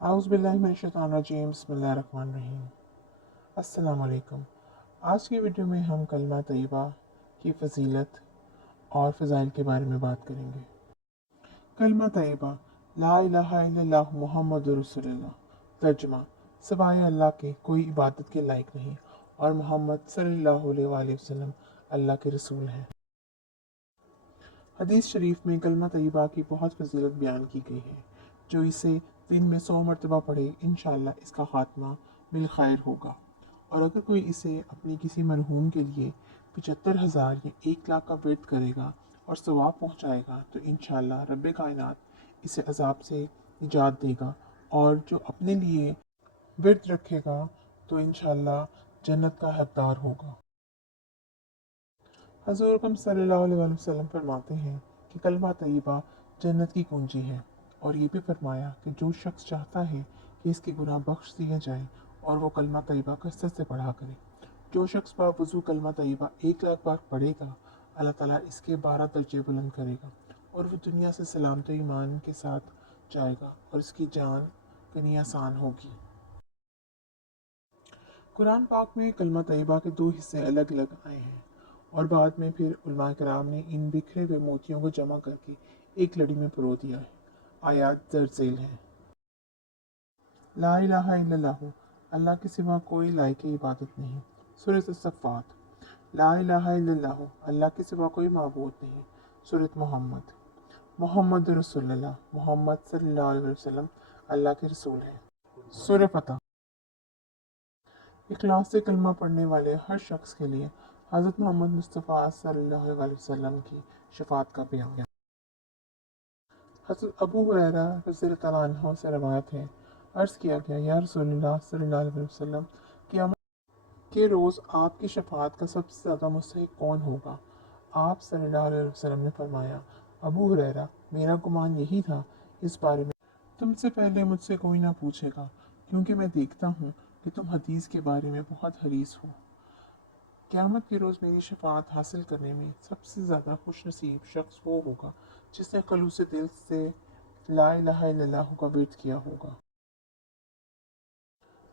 आउज़ुबिल्लाहिमिनश्शैतानिर्रजीम बिस्मिल्लाहिर्रहमानिर्रहीम। अस्सलाम वालेकुम। आज की वीडियो में हम कलमा तैयबा की फ़जीलत और फ़ज़ाइल के बारे में बात करेंगे। कलमा तैयबा ला इलाहा इल्लल्लाह मुहम्मदुर रसूलुल्लाह। तर्जुमा, सिवाय अल्लाह के कोई इबादत के लायक नहीं और मोहम्मद सल्लल्लाहु अलैहि वसल्लम अल्लाह के रसूल हैं। हदीस शरीफ में कलमा तैयबा की बहुत फजीलत बयान की गई है। जो इसे दिन में 100 मरतबा पढ़े इंशाअल्लाह इसका ख़ात्मा बिलखैर होगा। और अगर कोई इसे अपनी किसी मरहूम के लिए 75,000 या 1 लाख का विर्द करेगा और सवाब पहुँचाएगा तो इंशाअल्लाह रब्बे कायनात इसे अजाब से निजात देगा। और जो अपने लिए विर्द रखेगा तो इंशाअल्लाह जन्नत का हकदार होगा। हज़रत अकरम सल्लल्लाहु अलैहि वसल्लम फरमाते हैं कि कलमा तैयबा जन्नत की कुंजी है। और ये भी फरमाया कि जो शख्स चाहता है कि इसके गुनाह बख्श दिए जाए और वो कलमा तैयबा कसरत से पढ़ा करे। जो शख्स बावजू कलमा तैयबा 1 लाख बार पढ़ेगा, अल्लाह ताला इसके 12 दर्जे बुलंद करेगा और वो दुनिया से सलामत ईमान के साथ जाएगा और इसकी जान कनी आसान होगी। कुरान पाक में कलमा तैयबा के 2 हिस्से अलग अलग आए हैं और बाद में फिर उलमा कराम ने इन बिखरे हुए मोतियों को जमा करके एक लड़ी में पिरो दिया है। आयात दर्ज झेल है। ला इलाहा इल्लल्लाहु, अल्लाह के सिवा कोई लायक इबादत नहीं। सूरत सफ़ात। ला इलाहा इल्लल्लाहु, अल्लाह के सिवा कोई माबूद नहीं। सूरत मोहम्मद। मोहम्मद रसूलुल्लाह, मोहम्मद सल्लल्लाहु अलैहि वसल्लम अल्लाह के रसूल हैं। सूरह फतह। इखलास से कलमा पढ़ने वाले हर शख्स के लिए हज़रत मोहम्मद मुस्तफ़ा सल्लल्लाहु अलैहि वसल्लम की शफात का बयान। हज़रत अबू हुरैरा रज़ियल्लाहु अन्हु से रवायत है, अर्ज़ किया गया, या रसूलुल्लाह सल्लल्लाहु अलैहि वसल्लम, क़यामत के रोज़ आपकी शफात का सबसे ज़्यादा मुस्तहिक़ कौन होगा? आप सल्लल्लाहु अलैहि वसल्लम ने फरमाया, अबू हुरैरा, मेरा गुमान यही था, इस बारे में तुमसे पहले मुझसे कोई ना पूछेगा, क्योंकि मैं देखता हूँ कि तुम हदीस के बारे में बहुत हरीस हो। क़यामत के रोज़ मेरी शफात हासिल करने में सबसे ज़्यादा खुशनसीब शख्स वो होगा जिसने खलूस दिल से ला इलाहा इल्लल्लाह का विर्द किया होगा।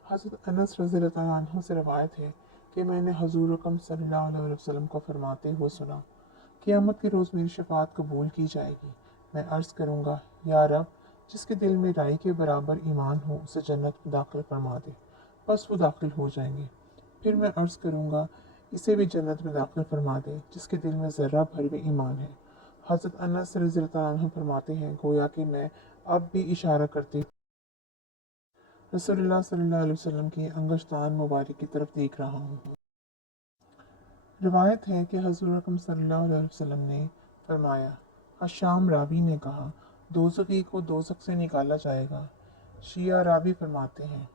हज़रत अनस रज़ियल्लाहु अन्हु से रवायत है कि मैंने हज़ूर अकरम सल्लल्लाहु अलैहि वसल्लम को फरमाते हुए सुना, क़यामत के रोज़ मेरी शफात कबूल की जाएगी। मैं अर्ज़ करूँगा, या रब, जिसके दिल में राई के बराबर ईमान हो उसे जन्नत में दाखिल फरमा दे। बस वो दाखिल हो जाएंगे। फिर मैं अर्ज़ करूँगा, इसे भी जन्नत में दाखिल फरमा दे जिसके दिल में ज़र्रा भर भी ईमान है। हज़रत अनस रज़ियल्लाहु अन्हु फरमाते हैं, गोया कि मैं अब भी इशारा करते रसूलुल्लाह सल्लल्लाहु अलैहि वसल्लम की अंगुश्तान मुबारक की तरफ देख रहा हूँ। रिवायत है कि हज़रत अकरम सल्लल्लाहु अलैहि वसल्लम ने फरमाया, अशाम रावी ने कहा, दोज़खी को दोज़ख से निकाला जाएगा। शिया रावी फरमाते हैं,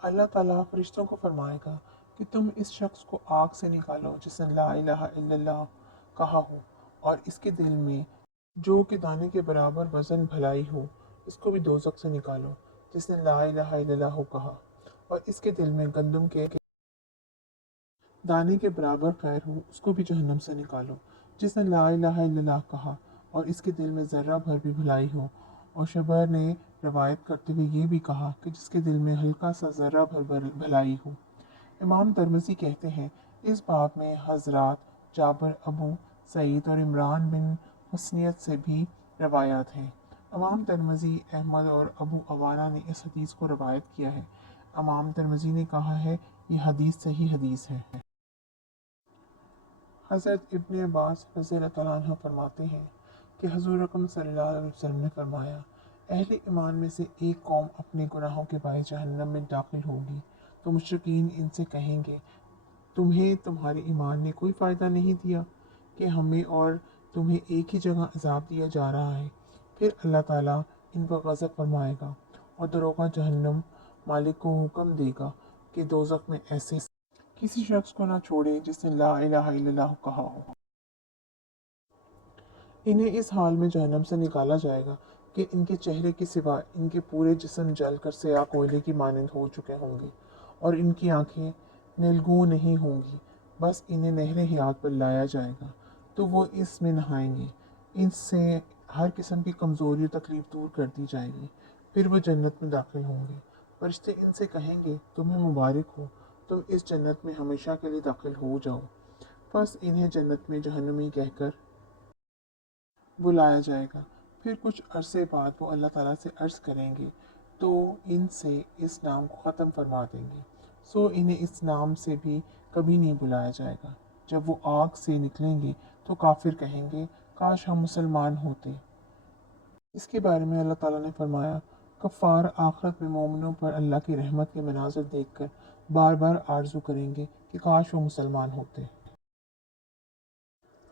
अल्लाह ताला फरिश्तों को फरमाएगा कि तुम इस शख्स को आग से निकालो जिसने ला इलाहा इल्लल्लाह कहा हो और इसके दिल में जो के दाने के बराबर वज़न भलाई हो। इसको भी दोज़ख से निकालो जिसने ला इलाहा इल्लल्लाह कहा और इसके दिल में गंदम के दाने के बराबर खैर हो। उसको भी जहन्नम से निकालो जिसने ला इलाहा इल्लल्लाह कहा और इसके दिल में ज़र्रा भर भी भलाई हो। और शबर ने रवायत करते हुए ये भी कहा कि जिसके दिल में हल्का सा ज़र्रा भर भलाई हो। इमाम तिरमिज़ी कहते हैं, इस बाब में हज़रात जाबर, अबू सईद और इमरान बिन हुसैनियत से भी रवायात हैं। इमाम तिरमिज़ी, अहमद और अबू अवाना ने इस हदीस को रवायत किया है। इमाम तिरमिज़ी ने कहा है, ये हदीस सही हदीस है। हज़रत इब्न अब्बास रज़ियल्लाहु अन्हु फरमाते हैं कि हुज़ूर अकरम सल्लल्लाहु अलैहि वसल्लम ने फरमाया, अहले ईमान में से एक कौम अपने गुनाहों के बायस जहन्नम में दाखिल होगी तो मुशरिकीन इनसे कहेंगे, तुम्हें तुम्हारे ईमान ने कोई फ़ायदा नहीं दिया कि हमें और तुम्हें एक ही जगह अजाब दिया जा रहा है। फिर अल्लाह ताला इन पर गज़ब फरमाएगा और दरोगा जहन्नम मालिक को हुक्म देगा कि दोज़ख में ऐसे किसी शख्स को ना छोड़े जिसने ला इलाहा इल्लल्लाह कहा हो। इन्हें इस हाल में जहन्नम से निकाला जाएगा कि इनके चेहरे के सिवा इनके पूरे जिस्म जल कर स्याह कोयले की मानंद हो चुके होंगे और इनकी आंखें नीलगू नहीं होंगी। बस इन्हें नहर हयात पर लाया जाएगा तो वो इसमें नहाएंगे। इनसे हर किस्म की कमज़ोरी और तकलीफ़ दूर कर दी जाएगी। پھر وہ جنت میں داخل ہوں گے۔ فرشتے ان سے کہیں گے تمہیں مبارک ہو، تم اس جنت میں ہمیشہ کے لیے داخل ہو جاؤ۔ پس انہیں جنت میں جہنمی کہہ کر بلایا جائے گا۔ پھر کچھ عرصے بعد وہ اللہ تعالیٰ سے عرض کریں گے تو ان سے اس نام کو ختم فرما دیں گے، سو انہیں اس نام سے بھی کبھی نہیں بلایا جائے گا۔ جب وہ آگ سے نکلیں گے تو کافر کہیں گے کاش ہم مسلمان ہوتے۔ اس کے بارے میں اللہ تعالیٰ نے فرمایا کفار آخرت میں مومنوں پر اللہ کی رحمت کے مناظر دیکھ کر بار بار آرزو کریں گے کہ کاش وہ مسلمان ہوتے۔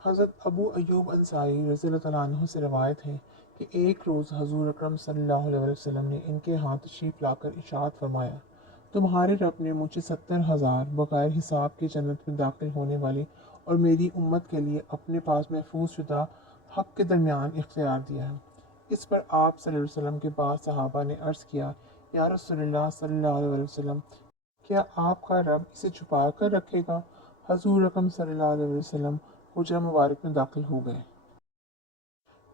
حضرت ابو ایوب انصاری رضی اللہ تعالیٰ عنہ سے روایت ہے کہ ایک روز حضور اکرم صلی اللہ علیہ وسلم نے ان کے ہاں تشریف لا کر ارشاد فرمایا تمہارے رب نے مجھے 70,000 بغیر حساب کے جنت میں داخل ہونے والی اور میری امت کے لیے اپنے پاس محفوظ شدہ حق کے درمیان اختیار دیا ہے۔ اس پر آپ صلی اللہ علیہ وسلم کے بعد صحابہ نے عرض کیا یا رسول اللہ صلی اللہ علیہ وسلم کیا آپ کا رب اسے چھپا کر رکھے گا؟ حضور اکرم صلی اللہ علیہ وسلم حجرہ مبارک میں داخل ہو گئے،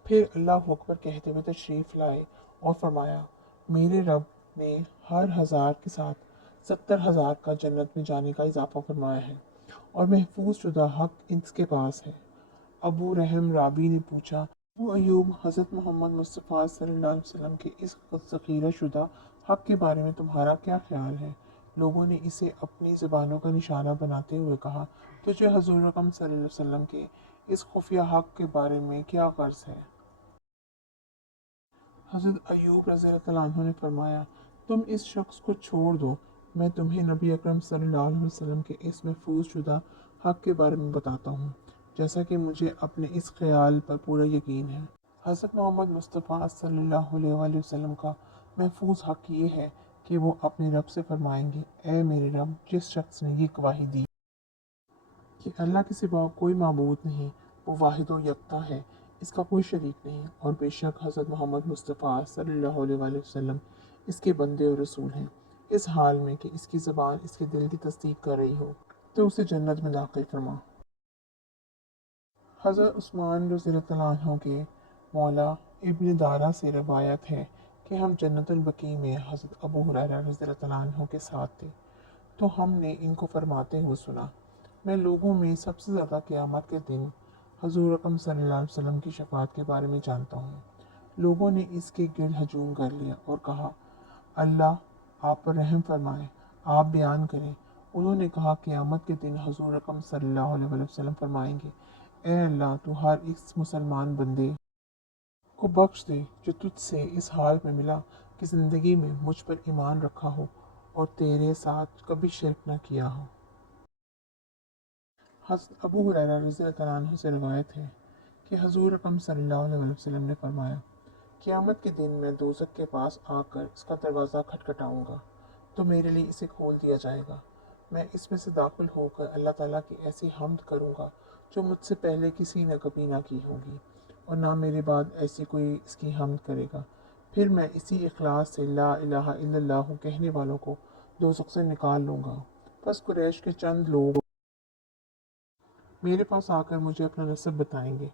پھر اللہ اکبر کہتے ہوئے تشریف لائے اور فرمایا میرے رب نے ہر 1000 کے ساتھ 70,000 کا جنت میں جانے کا اضافہ فرمایا ہے اور محفوظ شدہ حق اس کے پاس ہے۔ ابو رحم رابی نے پوچھا ابو ایوب حضرت محمد مصطفیٰ صلی اللہ علیہ وسلم کے اس ذخیرہ شدہ حق کے بارے میں تمہارا کیا خیال ہے؟ لوگوں نے اسے اپنی زبانوں کا نشانہ بناتے ہوئے کہا تجھے حضور اکرم صلی اللہ علیہ وسلم کے اس خفیہ حق کے بارے میں کیا غرض ہے؟ حضرت ایوب رضی اللہ عنہ نے فرمایا تم اس شخص کو چھوڑ دو، میں تمہیں نبی اکرم صلی اللہ علیہ وسلم کے اس محفوظ شدہ حق کے بارے میں بتاتا ہوں جیسا کہ مجھے اپنے اس خیال پر پورا یقین ہے۔ حضرت محمد مصطفیٰ صلی اللہ علیہ وآلہ وسلم کا محفوظ حق یہ ہے کہ وہ اپنے رب سے فرمائیں گے اے میرے رب جس شخص نے یہ گواہی دی کہ اللہ کے سوا کوئی معبود نہیں، وہ واحد و یکتا ہے، اس کا کوئی شریک نہیں، اور بے شک حضرت محمد مصطفیٰ صلی اللہ علیہ وآلہ وسلم اس کے بندے اور رسول ہیں، اس حال میں کہ اس کی زبان اس کے دل کی تصدیق کر رہی ہو تو اسے جنت میں داخل فرما۔ حضرت عثمان رضی اللہ عنہ کے مولا ابن دارا سے روایت ہے کہ ہم جنت البقیع میں حضرت ابو ہریرہ رضی اللہ عنہ کے ساتھ تھے تو ہم نے ان کو فرماتے ہوئے سنا میں لوگوں میں سب سے زیادہ قیامت کے دن حضور اکرم صلی اللہ علیہ وسلم کی شفاعت کے بارے میں جانتا ہوں۔ لوگوں نے اس کے گرد ہجوم کر لیا اور کہا اللہ آپ پر رحم فرمائے، آپ بیان کریں۔ انہوں نے کہا قیامت کے دن حضور اکرم صلی اللہ علیہ وسلم فرمائیں گے اے اللہ تو ہر اس مسلمان بندے کو بخش دے جو تجھ سے اس حال میں ملا کہ زندگی میں مجھ پر ایمان رکھا ہو اور تیرے ساتھ کبھی شرک نہ کیا ہو۔ حضرت ابو ہریرہ رضی اللہ عنہ سے روایت ہے کہ حضور اکرم صلی اللہ علیہ وسلم نے فرمایا قیامت کے دن میں دوزخ کے پاس آ کر اس کا دروازہ کھٹکھٹاؤں گا تو میرے لیے اسے کھول دیا جائے گا۔ میں اس میں سے داخل ہو کر اللہ تعالیٰ کی ایسی حمد کروں گا جو مجھ سے پہلے کسی نے کبھی نہ کی ہوگی اور نہ میرے بعد ایسی کوئی اس کی حمد کرے گا۔ پھر میں اسی اخلاص سے لا الہ الا اللہ کہنے والوں کو دوزخ سے نکال لوں گا۔ پس قریش کے چند لوگ میرے پاس آ کر مجھے اپنا نسب بتائیں گے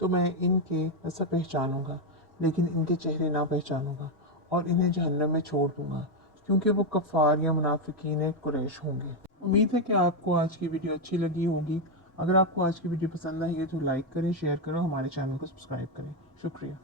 تو میں ان کے نسب پہچانوں گا لیکن ان کے چہرے نہ پہچانوں گا اور انہیں جہنم میں چھوڑ دوں گا کیونکہ وہ کفار یا منافقین قریش ہوں گے۔ امید ہے کہ آپ کو آج کی ویڈیو اچھی لگی ہوگی۔ اگر آپ کو آج کی ویڈیو پسند آئی ہے تو لائک کریں، شیئر کریں، ہمارے چینل کو سبسکرائب کریں۔ شکریہ۔